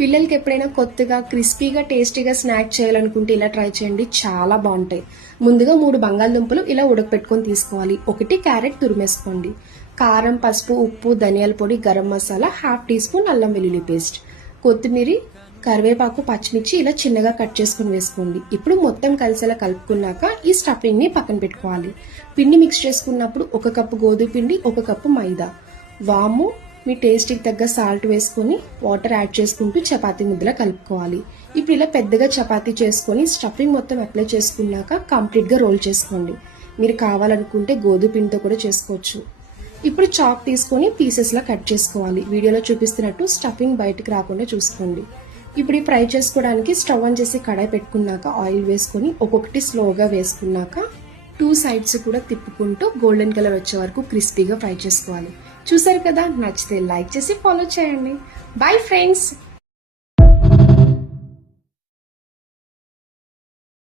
పిల్లలకి ఎప్పుడైనా కొత్తగా క్రిస్పీగా టేస్టీగా స్నాక్ చేయాలనుకుంటే ఇలా ట్రై చేయండి, చాలా బాగుంటాయి. ముందుగా 3 బంగాళదుంపలు ఇలా ఉడకపెట్టుకొని తీసుకోవాలి. 1 క్యారెట్ తురిమేసుకోండి. కారం, పసుపు, ఉప్పు, ధనియాల పొడి, గరం మసాలా, ½ టీ స్పూన్ అల్లం వెల్లుల్లి పేస్ట్, కొత్తిమీర, కరివేపాకు, పచ్చిమిర్చి ఇలా చిన్నగా కట్ చేసుకుని వేసుకోండి. ఇప్పుడు మొత్తం కలిసేలా కలుపుకున్నాక ఈ స్టఫింగ్ ని పక్కన పెట్టుకోవాలి. పిండి మిక్స్ చేసుకున్నప్పుడు 1 కప్పు గోధుమ పిండి, 1 కప్పు మైదా, వాము, మీ టేస్ట్కి తగ్గ సాల్ట్ వేసుకొని వాటర్ యాడ్ చేసుకుంటూ చపాతీ ముద్దలా కలుపుకోవాలి. ఇప్పుడు ఇలా పెద్దగా చపాతీ చేసుకొని స్టఫింగ్ మొత్తం అప్లై చేసుకున్నాక కంప్లీట్గా రోల్ చేసుకోండి. మీరు కావాలనుకుంటే గోధుమ పిండితో కూడా చేసుకోవచ్చు. ఇప్పుడు చాక్ తీసుకొని పీసెస్లా కట్ చేసుకోవాలి. వీడియోలో చూపిస్తున్నట్టు స్టఫింగ్ బయటకు రాకుండా చూసుకోండి. ఇప్పుడు ఈ ఫ్రై చేసుకోవడానికి స్టవ్ ఆన్ చేసి కడాయి పెట్టుకున్నాక ఆయిల్ వేసుకొని ఒక్కొక్కటి స్లోగా వేసుకున్నాక 2 సైడ్స్ కూడా తిప్పుకుంటూ గోల్డెన్ కలర్ వచ్చే వరకు క్రిస్పీగా ఫ్రై చేసుకోవాలి. చూసారు కదా, నచ్చితే లైక్ చేసి ఫాలో చేయండి. Bye friends.